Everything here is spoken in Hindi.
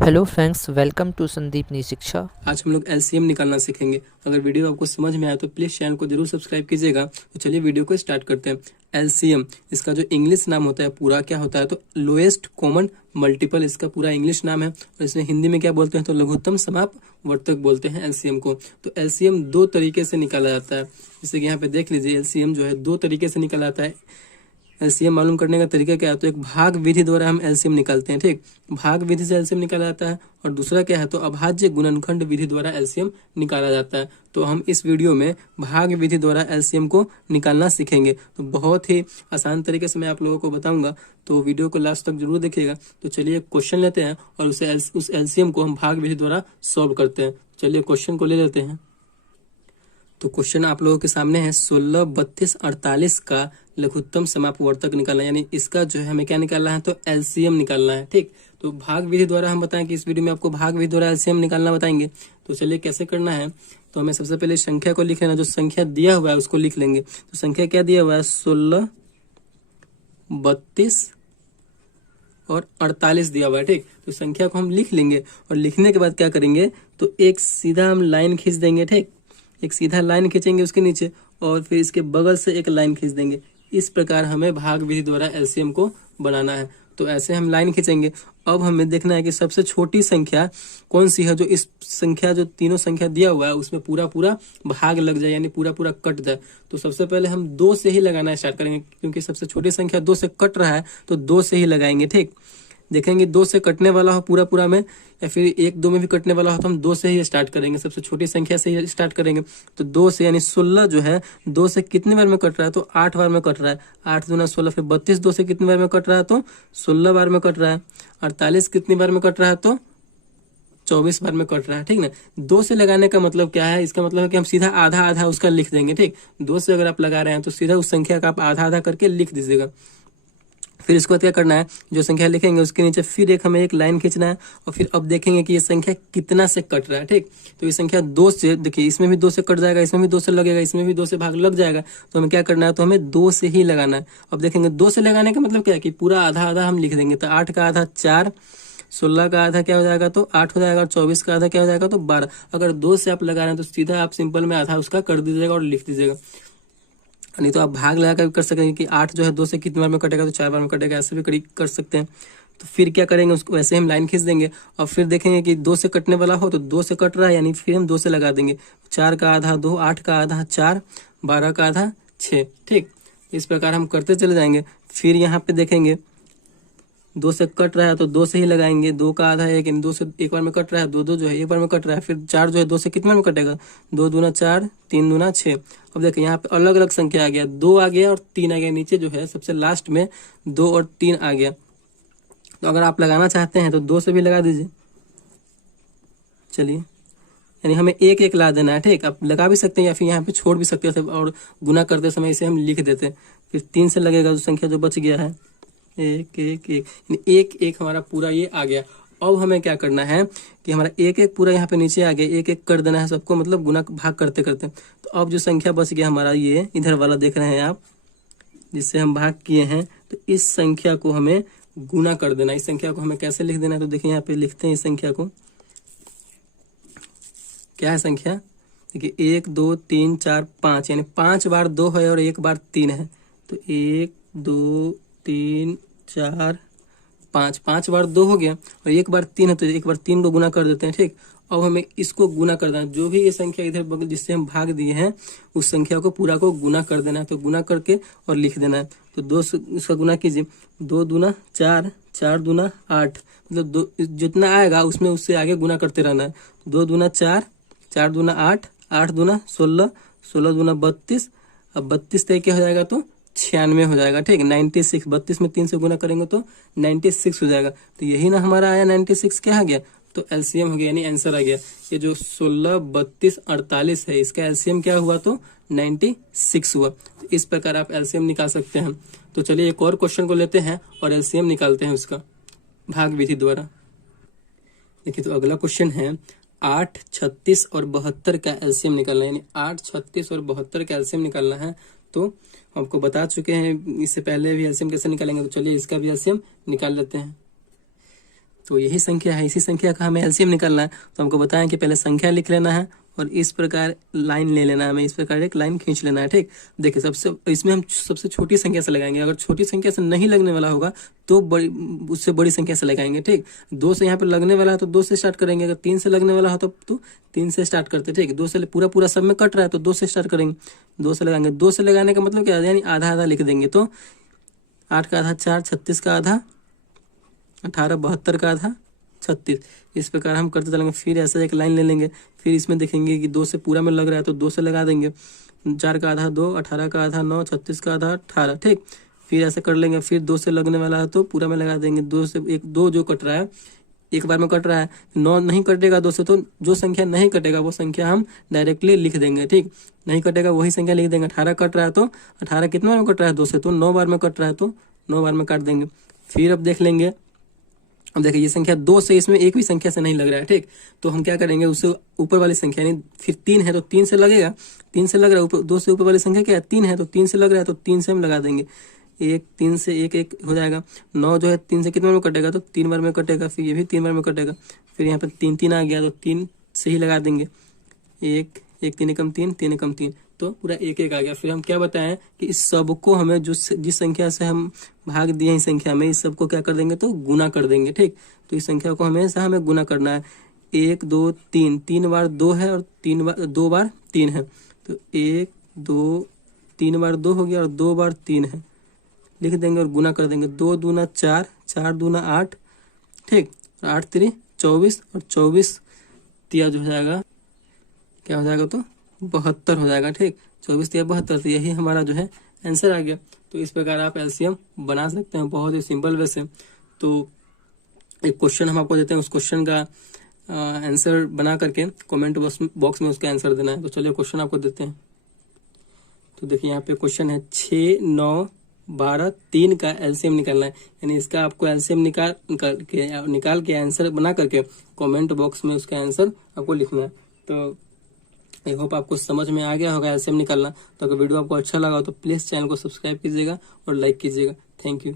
Hello friends, welcome to Sandipani Shiksha. आज हम लोग एलसीएम निकालना सीखेंगे। अगर वीडियो आपको समझ में आया तो प्लीज चैनल को जरूर सब्सक्राइब कीजिएगा। तो चलिए वीडियो को स्टार्ट करते हैं। एलसीएम इसका जो इंग्लिश नाम होता है पूरा क्या होता है, तो लोएस्ट कॉमन मल्टीपल इसका पूरा इंग्लिश नाम है। और इसमें हिंदी में क्या बोलते हैं, तो लघुत्तम समापवर्तक बोलते हैं एलसीएम को। तो एलसीएम दो तरीके से निकाला जाता है। जैसे कि यहाँ पे देख लीजिए, एलसीएम जो है दो तरीके से निकाला जाता है। एलसीएम मालूम करने का तरीका क्या है, तो एक भाग विधि द्वारा हम एलसीएम निकालते हैं। ठीक, भाग विधि से एलसीएम निकाला जाता है। और दूसरा क्या है, तो अभाज्य गुणनखंड विधि द्वारा एलसीएम निकाला जाता है। तो हम इस वीडियो में भाग विधि द्वारा एलसीएम को निकालना सीखेंगे। तो बहुत ही आसान तरीके से मैं आप लोगों को बताऊंगा, तो वीडियो को लास्ट तक जरूर देखिएगा। तो चलिए क्वेश्चन लेते हैं और उस एलसीएम को हम भाग विधि द्वारा सॉल्व करते हैं। चलिए क्वेश्चन को ले लेते हैं। तो क्वेश्चन आप लोगों के सामने है 16, 32, 48 का लघुत्तम समापवर्तक निकालना, यानी इसका जो है हमें क्या निकालना है, तो एलसीएम निकालना है। ठीक, तो भाग विधि द्वारा हम बताएं कि इस वीडियो में आपको भाग विधि द्वारा एलसीएम निकालना बताएंगे। तो चलिए कैसे करना है, तो हमें सबसे पहले संख्या को लिख लेना। जो संख्या दिया हुआ है उसको लिख लेंगे। तो संख्या क्या दिया हुआ है, 16, 32 और 48 दिया हुआ है। ठीक, तो संख्या को हम लिख लेंगे और लिखने के बाद क्या करेंगे, तो एक सीधा हम लाइन खींच देंगे। ठीक, एक सीधा लाइन खींचेंगे उसके नीचे और फिर इसके बगल से एक लाइन खींच देंगे। इस प्रकार हमें भाग विधि द्वारा एलसीएम को बनाना है। तो ऐसे हम लाइन खींचेंगे। अब हमें देखना है कि सबसे छोटी संख्या कौन सी है, जो इस संख्या जो तीनों संख्या दिया हुआ है उसमें पूरा पूरा भाग लग जाए, यानी पूरा पूरा कट जाए। तो सबसे पहले हम 2 से ही लगाना स्टार्ट करेंगे, क्योंकि सबसे छोटी संख्या 2 से कट रहा है तो 2 से ही लगाएंगे। ठीक, देखेंगे 2 से कटने वाला हो पूरा पूरा में, या फिर 1, 2 में भी कटने वाला हो, तो हम 2 से ही स्टार्ट करेंगे। सबसे छोटी संख्या से ही स्टार्ट करेंगे। तो 2 से यानी 16 जो है 2 से कितने बार में कट रहा है, तो 8 बार में कट रहा है। 8 दूना 16, फिर 32 2 से कितनी बार में कट रहा है, तो 16 बार में कट रहा है। 48 कितनी बार में कट रहा है, तो 24 बार में कट रहा है। ठीक ना, 2 से लगाने का मतलब क्या है, इसका मतलब है कि हम सीधा आधा आधा उसका लिख देंगे। ठीक, 2 से अगर आप लगा रहे हैं तो सीधा उस संख्या का आप आधा आधा करके लिख दीजिएगा। फिर इसको क्या करना है, जो संख्या लिखेंगे उसके नीचे फिर हमें एक लाइन खींचना है और फिर अब देखेंगे कि ये संख्या कितना से कट रहा है। ठीक, तो ये संख्या 2 से, देखिए इसमें भी 2 से कट जाएगा, इसमें भी 2 से लगेगा, इसमें भी 2 से भाग लग जाएगा। तो हमें क्या करना है, तो हमें 2 से ही लगाना है। अब देखेंगे 2 से लगाने का मतलब क्या है, कि पूरा आधा आधा हम लिख देंगे। तो 8 का आधा 4, 16 का आधा क्या हो जाएगा, तो 8 हो जाएगा, और 24 का आधा क्या हो जाएगा, तो 12। अगर 2 से आप लगा रहे हैं तो सीधा आप सिंपल में आधा उसका कर दीजिएगा और लिख दीजिएगा। नहीं तो आप भाग लगा कर सकते कि 8 जो है 2 से कितने बार में कटेगा, तो 4 बार में कटेगा। ऐसे भी कर सकते हैं। तो फिर क्या करेंगे, उसको वैसे हम लाइन खींच देंगे और फिर देखेंगे कि 2 से कटने वाला हो तो 2 से कट रहा है, यानी फिर हम 2 से लगा देंगे। 4 का आधा 2, 8 का आधा 4, 12 का आधा 6। ठीक, इस प्रकार हम करते चले जाएंगे। फिर यहाँ पे देखेंगे 2 से कट रहा है तो 2 से ही लगाएंगे। 2 का आधा 1, यानी 2 से एक बार में कट रहा है। 2 2 जो है एक बार में कट रहा है। फिर 4 जो है 2 से कितने बार में कटेगा, 2 दूना 4, 3 दूना 6। अब देखिए यहाँ पे अलग अलग संख्या आ गया, 2 आ गया और 3 आ गया। नीचे जो है सबसे लास्ट में 2 और 3 आ गया। तो अगर आप लगाना चाहते हैं तो 2 से भी लगा दीजिए। चलिए, यानी हमें एक एक ला देना है। ठीक, आप लगा भी सकते हैं या फिर यहाँ पे छोड़ भी सकते हैं और गुना करते समय इसे हम लिख देते हैं। फिर 3 से लगेगा, जो संख्या जो बच गया है 1 1 1, एक एक हमारा पूरा ये आ गया। अब हमें क्या करना है कि हमारा एक एक पूरा यहाँ पे नीचे आ गया, एक एक कर देना है सबको, मतलब गुना भाग करते करते। तो अब जो संख्या बच गया हमारा, ये इधर वाला देख रहे हैं आप, जिससे हम भाग किए हैं, तो इस संख्या को हमें गुना कर देना। इस संख्या को हमें कैसे लिख देना है, तो देखिए यहाँ पे लिखते हैं इस संख्या को। क्या है संख्या, देखिए 1 2 3 4 5, यानी 5 बार 2 है और 1 बार 3 है। तो 1 2 3 4 5, 5 बार 2 हो गया और 1 बार 3 है, तो 1 बार 3 को गुना कर देते हैं। ठीक, अब हमें इसको गुना कर देना है। जो भी ये संख्या इधर बगल जिससे हम भाग दिए हैं उस संख्या को पूरा को गुना कर देना है। तो गुना करके और लिख देना है। तो 2 से उसका गुना कीजिए। 2 दूना 4, 4 दूना 8, मतलब 2 जितना आएगा उसमें उससे आगे गुना करते रहना है। 2 दूना 4, 4 दूना 8, 8 दूना 16, 16 दूना 32, अब 32 तय क्या हो जाएगा, तो 96 हो जाएगा। ठीक, 96, 32 में 3 से गुना करेंगे तो 96 हो जाएगा। तो यही ना हमारा आया 96, क्या आ गया, तो एलसीएम हो गया, यानी आंसर आ गया। ये जो 16 32 48 है, इसका एलसीएम क्या हुआ, तो 96 हुआ। तो इस प्रकार आप एलसीएम निकाल सकते हैं। तो चलिए एक और क्वेश्चन को लेते हैं और एलसीएम निकालते हैं उसका भाग विधि द्वारा। देखिए, तो अगला क्वेश्चन है 8 36 और 72 का एलसीएम निकालना है, यानी 8 36 और 72 का एलसीएम निकालना है। तो आपको बता चुके हैं इससे पहले भी एलसीएम कैसे निकालेंगे। तो चलिए इसका भी एलसीएम निकाल लेते हैं। तो यही संख्या है, इसी संख्या का हमें एलसीएम निकालना है। तो हमको बताएं कि पहले संख्या लिख लेना है और इस प्रकार लाइन ले लेना है, हमें इस प्रकार एक लाइन खींच लेना है। ठीक, देखिए सबसे इसमें हम सबसे छोटी संख्या से लगाएंगे। अगर छोटी संख्या से नहीं लगने वाला होगा तो बड़ी, उससे बड़ी संख्या से लगाएंगे। ठीक, 2 से यहाँ पे लगने वाला है तो 2 से स्टार्ट करेंगे। अगर 3 से लगने वाला हो तो 3 से स्टार्ट करते। ठीक, 2 से पूरा सब में कट रहा है तो 2 से स्टार्ट करेंगे, 2 से लगाएंगे। 2 से लगाने का मतलब क्या है, यानी आधा आधा लिख देंगे। तो 8 का आधा 4, 36 का आधा 18, 72 का आधा 36। इस प्रकार हम करते चलेंगे। फिर ऐसा एक लाइन ले लेंगे, फिर इसमें देखेंगे कि 2 से पूरा में लग रहा है तो 2 से लगा देंगे। 4 का आधा 2, 18 का आधा 9, 36 का आधा 18। ठीक, फिर ऐसा कर लेंगे। फिर 2 से लगने वाला है तो पूरा में लगा देंगे। 2 से 2 जो कट रहा है एक बार में कट रहा है, 9 नहीं कटेगा 2 से, तो जो संख्या नहीं कटेगा वो संख्या हम डायरेक्टली लिख देंगे। ठीक, नहीं कटेगा वही संख्या लिख देंगे। 18 कट रहा है तो 18 कितने बार में कट रहा है 2 से, तो 9 बार में कट रहा है तो 9 बार में काट देंगे। फिर अब देख लेंगे, अब देखिए ये संख्या 2 से इसमें एक भी संख्या से नहीं लग रहा है। ठीक, तो हम क्या करेंगे, उससे ऊपर वाली संख्या यानी फिर 3 है तो 3 से लगेगा, 3 से लग रहा है। ऊपर 2 से ऊपर वाली संख्या क्या है 3 है तो 3 से लग रहा है तो 3 से हम लगा देंगे। 3 से 1 हो जाएगा। 9 जो है 3 से कितने बार में कटेगा तो 3 बार में कटेगा। फिर ये भी 3 बार में कटेगा। फिर यहाँ पे 3 आ गया तो 3 से ही लगा देंगे। 1 3 एकम 3, 3 एकम 3, तो पूरा 1 आ गया। फिर हम क्या बताएं कि इस सबको हमें जिस संख्या से हम भाग दिए इस संख्या में, इस सबको क्या कर देंगे तो गुना कर देंगे। ठीक, तो इस संख्या को हमेशा हमें गुना करना है। 1 2 3, 3 बार 2 है और 2 बार 3 है, तो 1 2 3 बार 2 हो गया और 2 बार 3 है, लिख देंगे और गुना कर देंगे। 2 दूना 4, 4 दूना 8। ठीक, 8 3 24 और 24 तिया जो हो जाएगा क्या हो जाएगा तो 72 हो जाएगा। ठीक, 24 तिया 72, तो यही हमारा जो है आंसर आ गया। तो इस प्रकार आप एलसीएम बना सकते हैं बहुत ही सिंपल वे से। तो एक क्वेश्चन हम आपको देते हैं, उस क्वेश्चन का आंसर बना करके कमेंट बॉक्स में उसका आंसर देना है। तो चलिए क्वेश्चन आपको देते हैं। तो देखिए यहाँ पे क्वेश्चन है 6 9 12 3 का एलसीएम निकालना है, यानी इसका आपको एलसीएम निकाल के आंसर बना करके कमेंट बॉक्स में उसका आंसर आपको लिखना है। तो आई होप आपको समझ में आ गया होगा एलसीएम निकालना। तो अगर वीडियो आपको अच्छा लगा हो तो प्लीज चैनल को सब्सक्राइब कीजिएगा और लाइक कीजिएगा। Thank you.